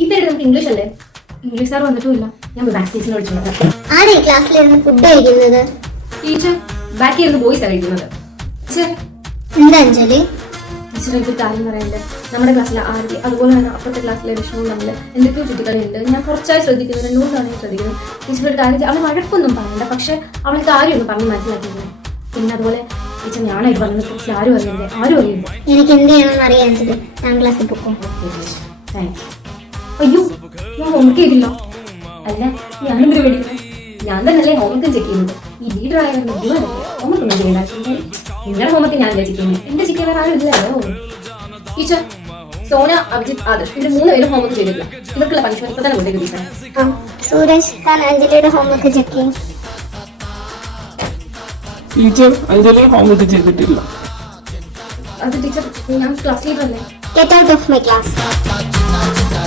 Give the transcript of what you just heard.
ഈ പേര് നമുക്ക് ഇംഗ്ലീഷ് അല്ലേ? ഇംഗ്ലീഷ് സാർ വന്നിട്ടുമില്ല. ഞാൻ ബാക്ക് ടീച്ചറിനെ വിളിച്ചിട്ടുണ്ട്. ആരെ ക്ലാസ്സിലിരുന്ന് ഫുഡ് കഴിക്കുന്നത്? ടീച്ചർ ബാക്കി ഇരുന്ന് ബോയ്സാണ് കഴിക്കുന്നത്. ടീച്ചർ എന്താ അഞ്ജലി? ടീച്ചർ എനിക്ക് കാര്യം പറയാനുണ്ട്. നമ്മുടെ ക്ലാസ്സിലെ ആരതി അതുപോലെ തന്നെ അപ്പുറത്തെ ക്ലാസ്സിലെ വിഷ്ണു തമ്മിൽ എന്തൊക്കെയോ ചുറ്റിക്കളിയുണ്ട്. ഞാൻ കുറച്ചായി ശ്രദ്ധിക്കുന്നത്, 2 തവണ ശ്രദ്ധിക്കുന്നു. ടീച്ചറുടെ കാര്യം അവൾ വഴക്കൊന്നും പറയണ്ട, പക്ഷെ അവൾ കാര്യമൊന്നും പറഞ്ഞ് മനസ്സിലാക്കിയിരുന്നു. പിന്നെ അതുപോലെ ടീച്ചർ ഞാനായിട്ട് പറഞ്ഞത് ക്ലാസ്സിൽ ആരും അറിയണ്ടേ? ആരും അറിയണ്ടേ? എനിക്ക് എന്ത് ചെയ്യണമെന്ന് അറിയാൻ ഞാൻ ക്ലാസ്സിൽ പോകും. അയ്യോ, ഞാൻ ഹോംവർക്ക് ചെയ്തില്ല. അല്ല, ഞാനെന്തിനു പേടിക്കുന്നത്? ഞാൻ തന്നെയല്ലേ ഹോംവർക്ക് ചെക്ക് ചെയ്യുന്നത്. ഈ ലീഡറായ ഹോംവർക്ക് ഒന്നും ചെയ്യണ്ട. നിങ്ങളുടെ ഹോംവർക്ക് ഞാൻ ചെക്ക് ചെയ്യുന്നത്. എന്റെ ചെക്ക് ചെയ്യാൻ ആരും ഇല്ലല്ലോ. ടീച്ചർ, സോന, അഭിജിത്ത്, ആദർശ് ഇവര് 3 പേരും ഹോംവർക്ക് ചെയ്തിട്ടില്ല. ഇവർക്കുള്ള പണിഷ്മെന്റ് ഇപ്പൊ തന്നെ കൊണ്ടേക്ക് ടീച്ചർ. സൂരജ്, താൻ അഞ്ജലിയുടെ ഹോംവർക്ക് ചെക്ക് ചെയ്യും. ടീച്ചർ, അഞ്ജലി ഹോംവർക്ക് ചെയ്തിട്ടില്ല. അത് ടീച്ചർ, ഞാൻ ക്ലാസ് ലീഡർ അല്ലേ? Get out of my class.